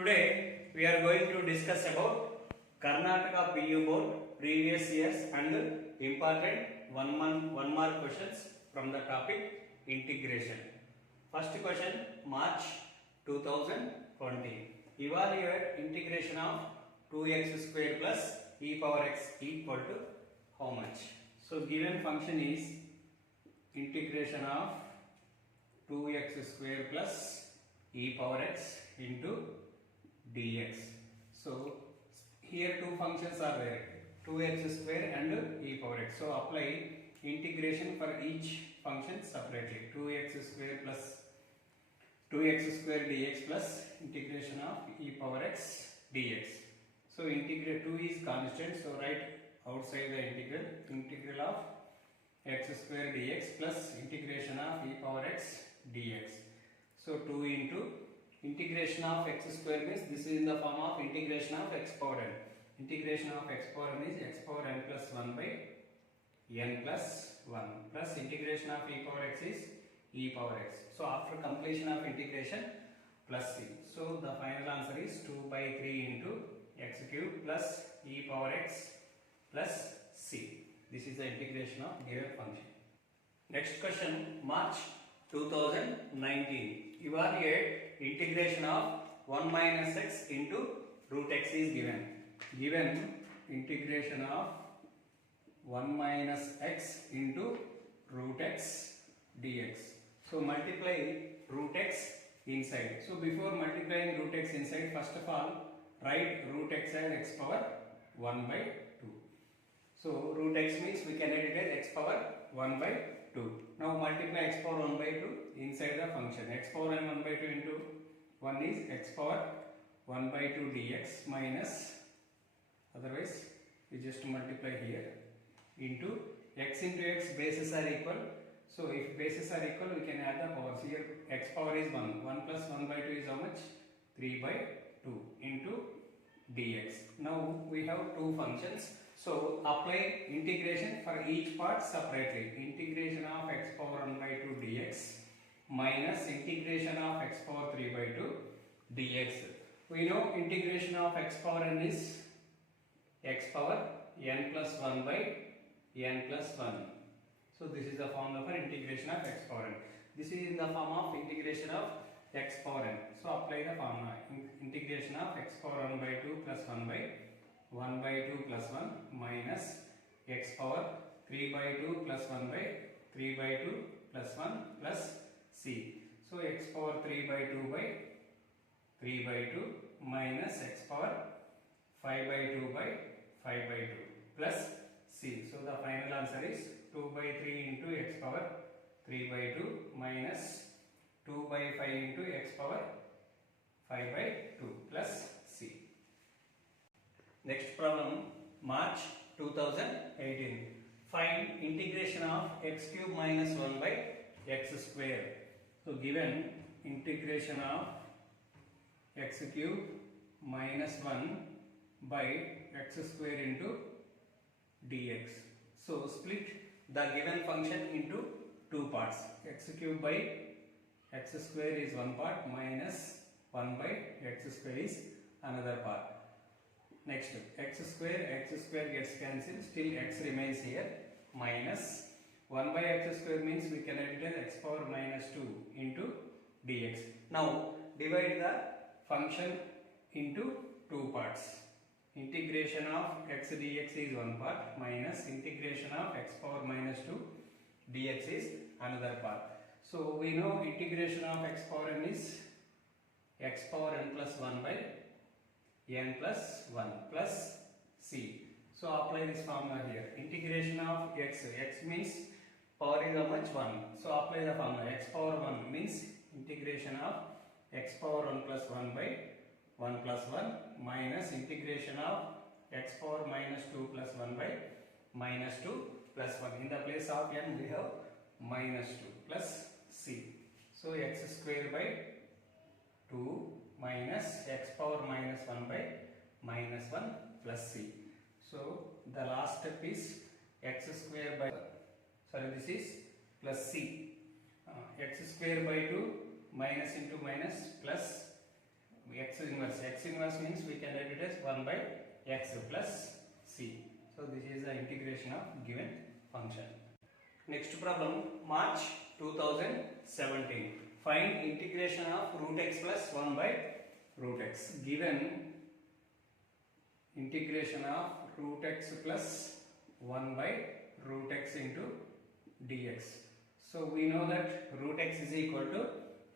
Today we are going to discuss about Karnataka PU Board previous years and important one mark questions from the topic integration. First question, March 2020. Evaluate integration of 2x square plus e power x equal to how much? So given function is integration of 2x square plus e power x into dx. So here two functions are there, 2x square and e power x. So apply integration for each function separately. 2x square plus 2x square dx plus integration of e power x dx. So integrate 2 is constant, so write outside the integral of x square dx plus integration of e power x dx. So 2 into integration of x square means this is in the form of integration of x power n. Integration of x power n is x power n plus 1 by n plus 1 plus integration of e power x is e power x. So after completion of integration plus c. So the final answer is 2 by 3 into x cube plus e power x plus c. This is the integration of given function. Next question, March 2019. Evaluate integration of 1 minus x into root x is given. Given integration of 1 minus x into root x dx. So multiply root x inside. So before multiplying root x inside, first of all write root x as x power 1 by 2. So root x means we can write it as x power 1 by 2. Now multiply x power 1 by 2 inside the function. X power n 1 by 2 into 1 is x power 1 by 2 dx minus, otherwise we just multiply here, into x into x bases are equal. So if bases are equal, we can add the powers. Here x power is 1. 1 plus 1 by 2 is how much? 3 by 2 into dx. Now we have two functions. So apply integration for each part separately. Integration of x power 1 by 2 dx minus integration of x power 3 by 2 dx. We know integration of x power n is x power n plus 1 by n plus 1. So this is the formula for integration of x power n. This is in the form of integration of x power n. So apply the formula. Integration of x power 1 by 2 plus 1 by 1 by 2 plus 1 minus x power 3 by 2 plus 1 by 3 by 2 plus 1 plus c. So x power 3 by 2 by 3 by 2 minus x power 5 by 2 by 5 by 2 plus c. So the final answer is 2 by 3 into x power 3 by 2 minus 2 by 5 into x power 5 by 2 plus c. Next problem, March 2018. Find integration of x cube minus 1 by x square. So given integration of x cube minus 1 by x square into dx. So split the given function into two parts. X cube by x square is one part minus 1 by x square is another part. Next, x square gets cancelled, still x remains here, minus 1 by x square means we can write it as x power minus 2 into dx. Now divide the function into two parts. Integration of x dx is one part minus integration of x power minus 2 dx is another part. So we know integration of x power n is x power n plus 1 by n plus 1 plus c. So apply this formula here. Integration of x means power is how much? 1. So apply the formula. X power 1 means integration of x power 1 plus 1 by 1 plus 1 minus integration of x power minus 2 plus 1 by minus 2 plus 1. In the place of n we have minus 2 plus c. So x square by 2 minus x power minus 1 by minus 1 plus c. So the last step is x square by, this is plus c. X square by 2 minus into minus plus x in inverse. X inverse means we can write it as 1 by x plus c. So this is the integration of given function. Next problem, March 2017. Find integration of root x plus 1 by root x. Given integration of root x plus 1 by root x into dx. So we know that root x is equal to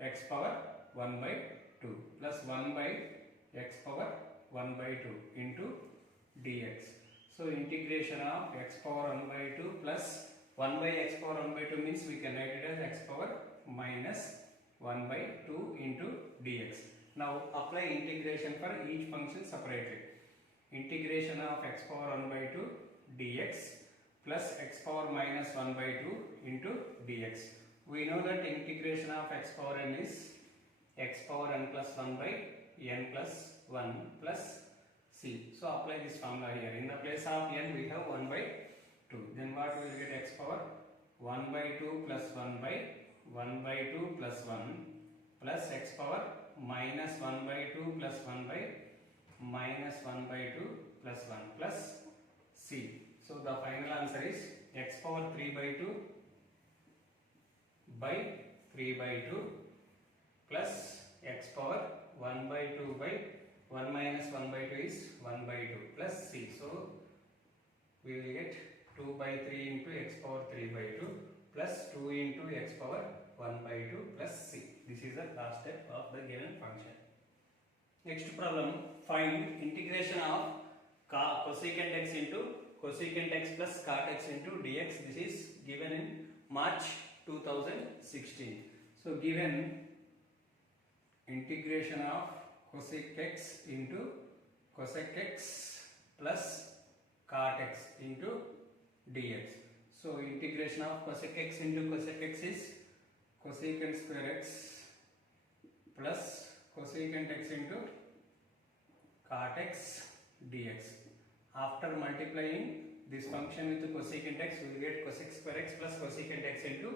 x power 1 by 2 plus 1 by x power 1 by 2 into dx. So integration of x power 1 by 2 plus 1 by x power 1 by 2 means we can write it as x power minus 1 by 2 into dx. Now apply integration for each function separately. Integration of x power 1 by 2 dx plus x power minus 1 by 2 into dx. We know that integration of x power n is x power n plus 1 by n plus 1 plus c. So apply this formula here. In the place of n we have 1 by 2. Then what we will get? X power 1 by 2 plus 1 by 1 by 2 plus 1 plus x power minus 1 by 2 plus 1 by minus 1 by 2 plus 1 plus c. So the final answer is x power 3 by 2 by 3 by 2 plus x power 1 by 2 by 1 minus 1 by 2 is 1 by 2 plus c. So we will get 2 by 3 into x power 3 by 2 plus 2 into x power 1 by 2 plus c. This is the last step of the given function. Next problem, find integration of cosecant x into cosecant x plus cot x into dx. This is given in March 2016. So given integration of cosec x into cosec x plus cot x into dx. So integration of cosec x into cosec x is cosecant square x plus cosecant x into cot x dx. After multiplying this function with cosecant x, we will get cosec square x plus cosecant x into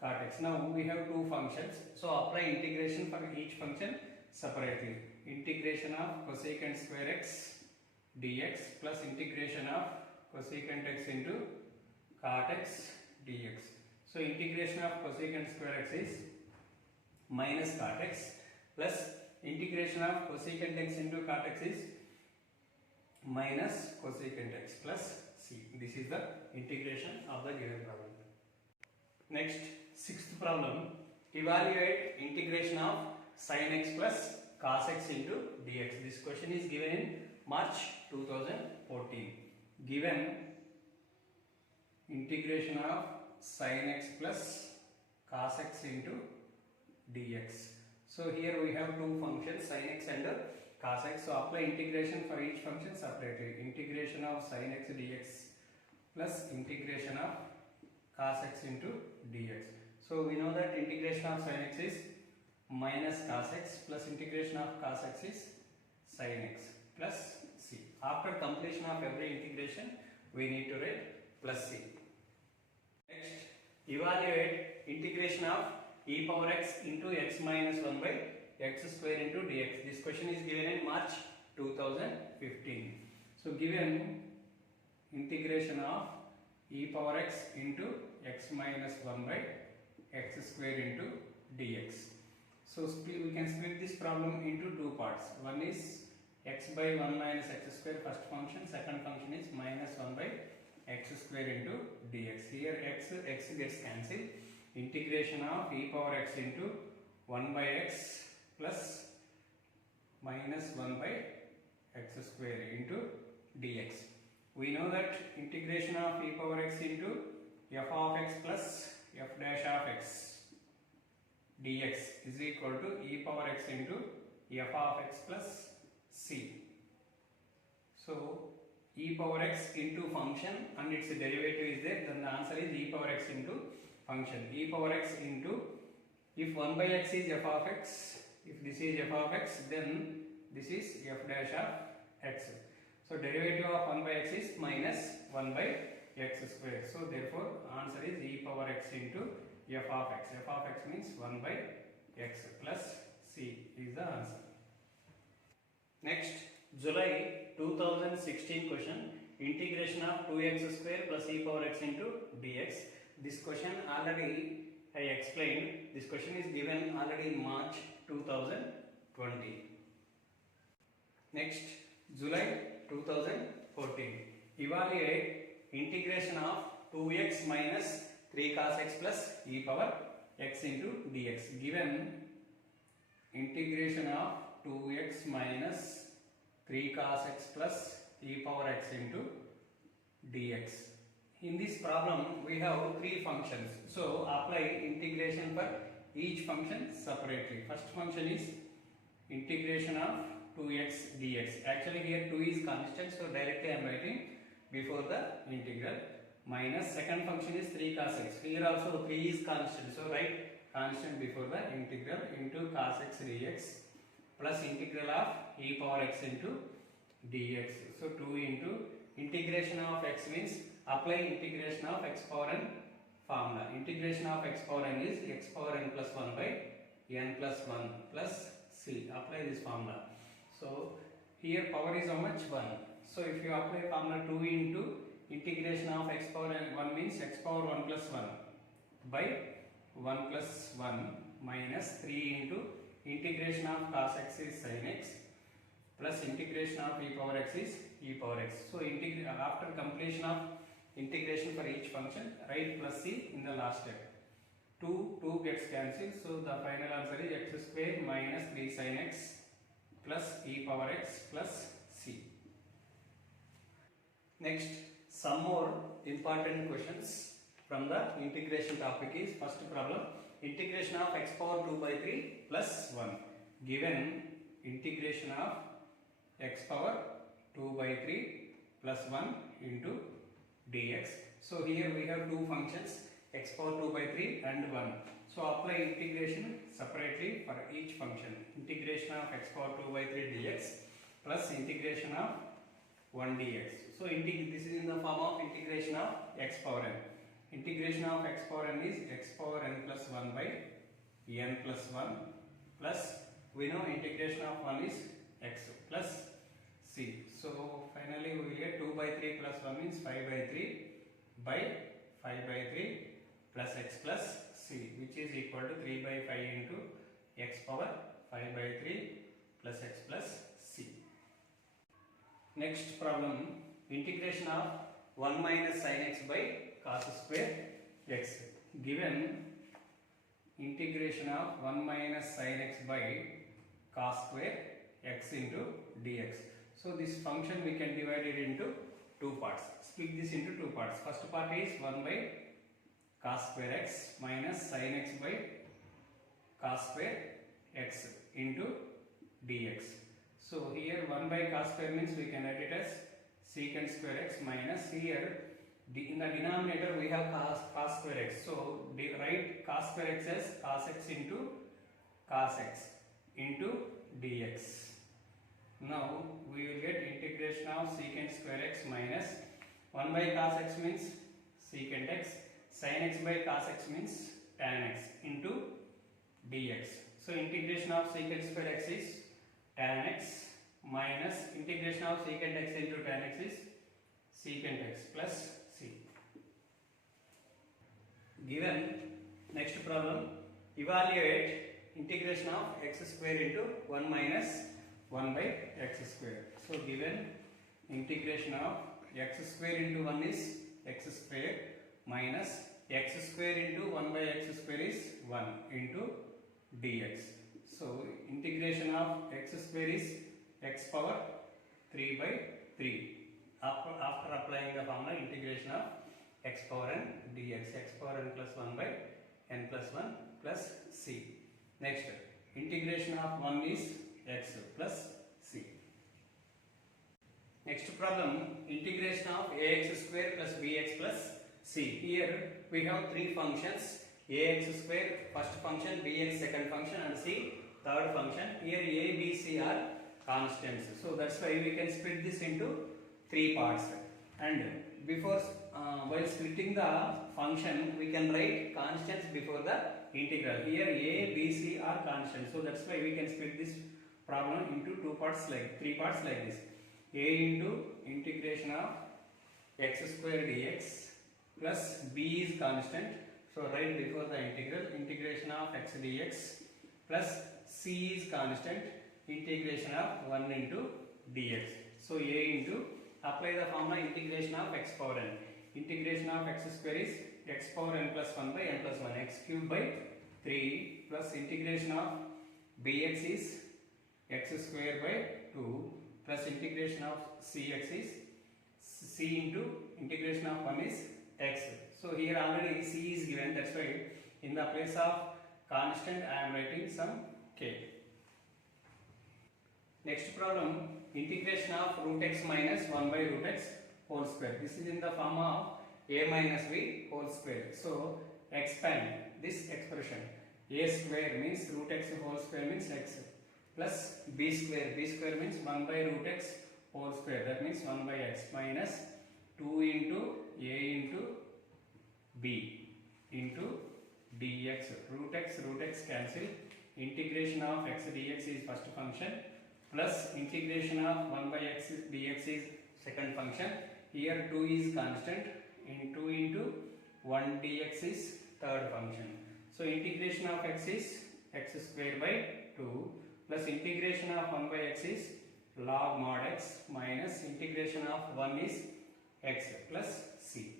cot x. Now we have two functions, so apply integration for each function separately. Integration of cosecant square x dx plus integration of cosecant x into cot x dx. So integration of cosecant square x is minus cot x plus integration of cosecant x into cot x is minus cosecant x plus c. This is the integration of the given problem. Next, sixth problem, evaluate integration of sin x plus cos x into dx. This question is given in March 2014. Given integration of sin x plus cos x into dx. So here we have two functions, sin x and cos x. So apply integration for each function separately. Integration of sin x dx plus integration of cos x into dx. So we know that integration of sin x is minus cos x plus integration of cos x is sin x plus c. After completion of every integration, we need to write plus c. Next, evaluate integration of e power x into x minus 1 by x square into dx. This question is given in March 2015. So given integration of e power x into x minus 1 by x square into dx. So we can split this problem into two parts. One is x by 1 minus x square, first function. Second function is minus 1 by x square into dx. Here x gets cancelled. Integration of e power x into 1 by x plus minus 1 by x square into dx. We know that integration of e power x into f of x plus f dash of x dx is equal to e power x into f of x plus c. So e power x into function and its derivative is there, then the answer is e power x into function. E power x into, if 1 by x is f of x, if this is f of x, then this is f dash of x. So derivative of 1 by x is minus 1 by x square. So therefore answer is e power x into f of x. F of x means 1 by x plus c is the answer. Next, July 2016 question, integration of 2x square plus e power x into dx. This question already I explained. This question is given already in March 2020. Next, July 2014. Evaluate integration of 2x minus 3 cos x plus e power x into dx. Given integration of 2x minus 3 cos x plus e power x into dx. In this problem we have three functions, so apply integration for each function separately. First function is integration of 2x dx. Actually here 2 is constant, so directly I am writing before the integral. Minus second function is 3 cos x. Here also 3 is constant, so write constant before the integral into cos x dx plus integral of e power x into dx. So 2 into integration of x means apply integration of x power n formula. Integration of x power n is x power n plus 1 by n plus 1 plus c. Apply this formula. So here power is how much? 1. So if you apply formula 2 into integration of x power n 1 means x power 1 plus 1 by 1 plus 1 minus 3 into integration of cos x is sin x plus integration of e power x is e power x. So after completion of integration for each function, write plus c in the last step. 2 gets cancelled, so the final answer is x square minus 3 sin x plus e power x plus c. Next, some more important questions from the integration topic is first problem, integration of x power 2 by 3 plus 1. Given integration of x power 2 by 3 plus 1 into dx. So here we have two functions, x power 2 by 3 and 1. So apply integration separately for each function. Integration of x power 2 by 3 dx plus integration of 1 dx. So this is in the form of integration of x power n. Integration of x power n is x power n plus 1 by n plus 1 plus we know integration of 1 is x plus c. So finally we will get 2 by 3 plus 1 means 5 by 3 by 5 by 3 plus x plus c, which is equal to 3 by 5 into x power 5 by 3 plus x plus c. Next problem, integration of 1 minus sin x by cos square x. Given integration of 1 minus sin x by cos square x into dx. So this function we can divide it into two parts. Split this into two parts. First part is 1 by cos square x minus sin x by cos square x into dx. So here 1 by cos square means we can write it as secant square x minus here in the denominator we have cos square x. So write cos square x as cos x into cos x into dx. Now we will get integration of secant square x minus 1 by cos x means secant x, sin x by cos x means tan x into dx. So integration of secant square x is tan x minus integration of secant x into tan x is secant x plus c. Given next problem, evaluate integration of x square into 1 minus 1 by x square. So given integration of x square into 1 is x square minus x square into 1 by x square is 1 into dx. So integration of x square is x power 3 by 3. After applying the formula, integration of x power n dx, x power n plus 1 by n plus 1 plus c. Next, integration of 1 is x plus c. Next problem, integration of ax square plus bx plus c. Here we have three functions, ax square first function, bx second function and c third function. Here a, b, c are constants. So that's why we can split this into three parts. And before while splitting the function, we can write constants before the integral. Here a, b, c are constants. So that's why we can split this problem into three parts like this. A into integration of x square dx plus b is constant. So right before the integration of x dx plus c is constant, integration of 1 into dx. So a into, apply the formula integration of x power n. Integration of x square is x power n plus 1 by n plus 1, x cube by 3 plus integration of bx is x square by 2 plus integration of cx is c into integration of 1 is x. So here already c is given, that's why in the place of constant I am writing some k. Next problem, integration of root x minus 1 by root x whole square. This is in the form of a minus b whole square. So expand this expression. A square means root x whole square means x plus b square. B square means 1 by root x whole square, that means 1 by x minus 2 into a into b into dx. Root x cancel. Integration of x dx is first function plus integration of 1 by x dx is second function. Here 2 is constant, in 2 into 1 dx is third function. So integration of x is x square by 2 plus integration of 1 by x is log mod x minus integration of 1 is x plus c.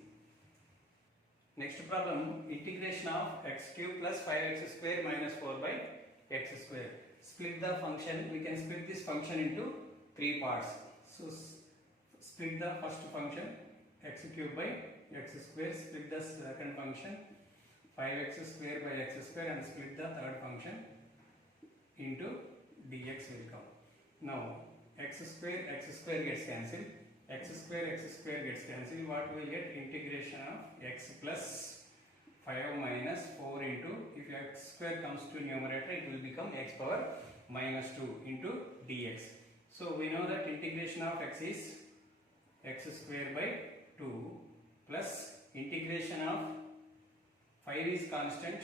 Next problem, integration of x cube plus 5x square minus 4 by x square. Split the function, we can split this function into three parts. So split the first function x cube by x square, split the second function 5x square by x square and split the third function into dx will come. Now x square gets cancelled, x square gets cancelled. What we will get? Integration of x plus 5 minus 4 into, if x square comes to numerator it will become x power minus 2 into dx. So we know that integration of x is x square by 2 plus integration of 5 is constant,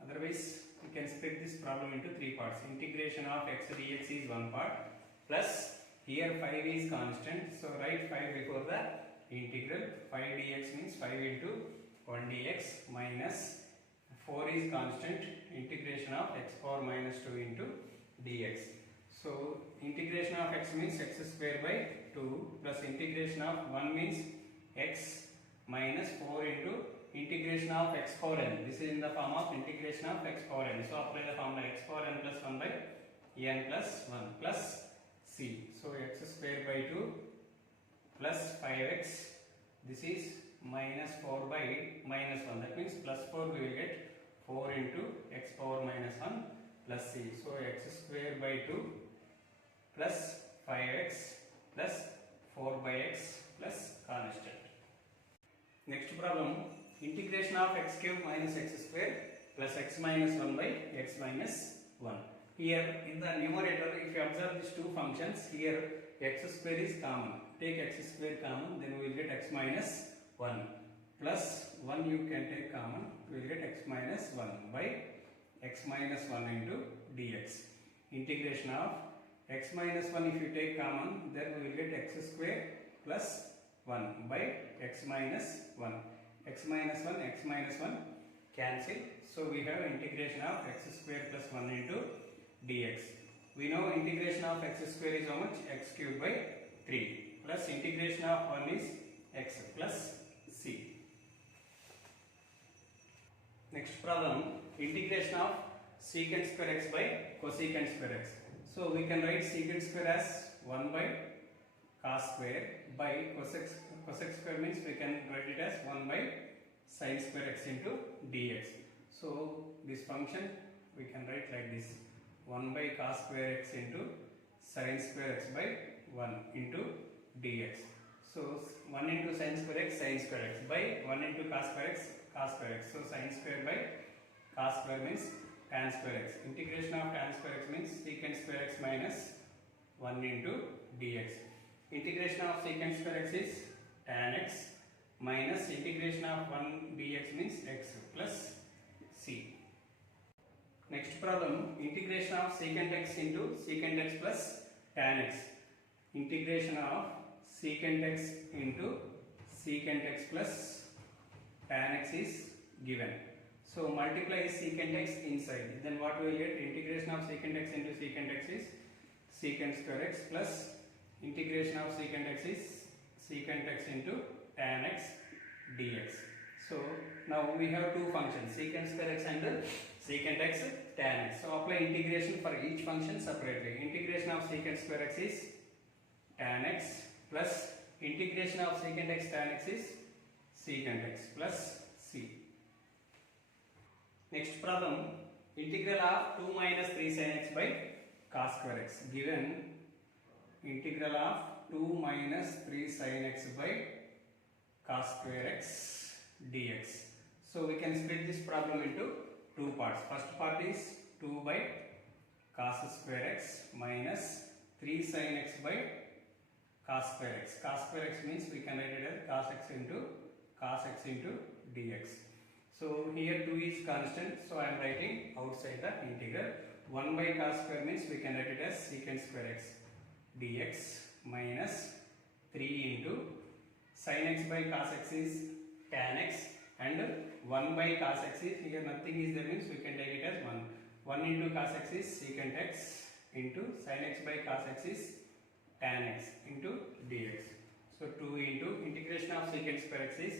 otherwise we can split this problem into three parts. Integration of x dx is one part plus here 5 is constant, so write 5 before the integral. 5 dx means 5 into 1 dx minus 4 is constant, integration of x power minus 2 into dx. So integration of x means x square by 2 plus integration of 1 means x minus 4 into integration of x power n. This is in the form of integration of x power n. So apply the formula x power n plus 1 by n plus 1 plus c. So x square by 2 plus 5x, this is minus 4 by minus 1, that means plus 4 we will get 4 into x power minus 1 plus c. So x square by 2 plus 5x plus 4 by x plus constant. Next problem, integration of x cube minus x square plus x minus 1 by x minus 1. Here in the numerator, if you observe these two functions, here x square is common. Take x square common, then we will get x minus 1 plus 1 you can take common, we will get x minus 1 by x minus 1 into dx. Integration of x minus 1 if you take common, then we will get x square plus 1 by x minus 1. X minus 1 cancel. So we have integration of x square plus 1 into dx. We know integration of x square is how much? X cube by 3 plus integration of 1 is x plus c. Next problem, integration of secant square x by cosecant square x. So we can write secant square as 1 by cos square by cosec square means we can write it as 1 by sin square x into dx. So this function we can write like this, 1 by cos square x into sin square x by 1 into dx. So 1 into sin square x by 1 into cos square x cos square x. So sin square by cos square means tan square x. Integration of tan square x means secant square x minus 1 into dx. Integration of secant square x is tan x minus integration of 1 dx means x plus c. Next problem, integration of secant x into secant x plus tan x. Integration of secant x into secant x plus tan x is given. So multiply secant x inside. Then what we will get? Integration of secant x into secant x is secant square x plus integration of secant x is secant x into tan x dx. So now we have two functions, secant square x and secant x tan x. So apply integration for each function separately. Integration of secant square x is tan x plus integration of secant x tan x is secant x plus c. Next problem, integral of 2 minus 3 sin x by cos square x. Given integral of 2 minus 3 sin x by cos square x dx. So we can split this problem into two parts. First part is 2 by cos square x minus 3 sin x by cos square x. Cos square x means we can write it as cos x into dx. So here 2 is constant, so I am writing outside the integral. 1 by cos square means we can write it as secant square x dx minus 3 into sin x by cos x is tan x, and 1 by cos x is, here nothing is there means we can take it as 1. 1 into cos x is secant x into sin x by cos x is tan x into dx. So 2 into integration of secant square x is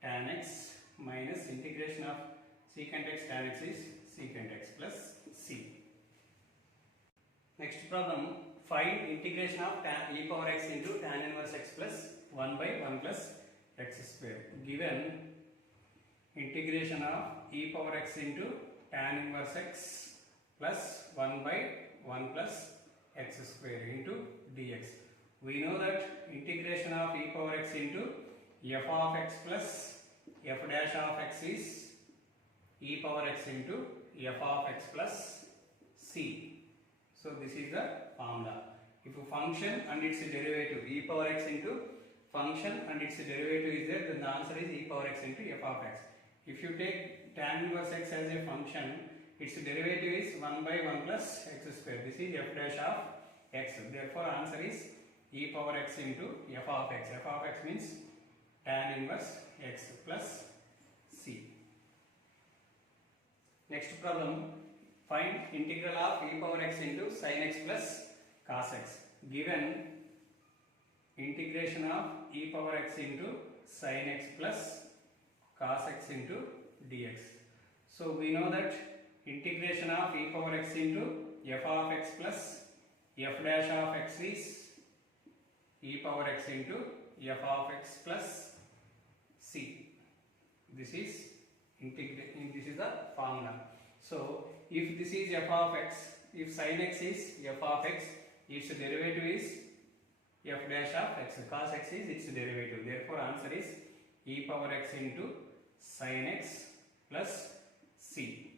tan x minus integration of secant x tan x is secant x plus c. Next problem, find integration of tan e power x into tan inverse x plus 1 by 1 plus x square. Given integration of e power x into tan inverse x plus 1 by 1 plus x square into dx. We know that integration of e power x into f of x plus f dash of x is e power x into f of x plus c. So this is the formula. If a function and its derivative e power x into function and its derivative is there, then the answer is e power x into f of x. If you take tan inverse x as a function, its derivative is 1 by 1 plus x square. This is f dash of x. Therefore answer is e power x into f of x. F of x means tan inverse x plus c. Next problem, find integral of e power x into sin x plus cos x. Given integration of e power x into sin x plus cos x into dx. So we know that integration of e power x into f of x plus f dash of x is e power x into f of x plus c. This is the formula. So if this is f of x, if sin x is f of x, its derivative is f dash of x. Cos x is its derivative. Therefore answer is e power x into sin x plus c.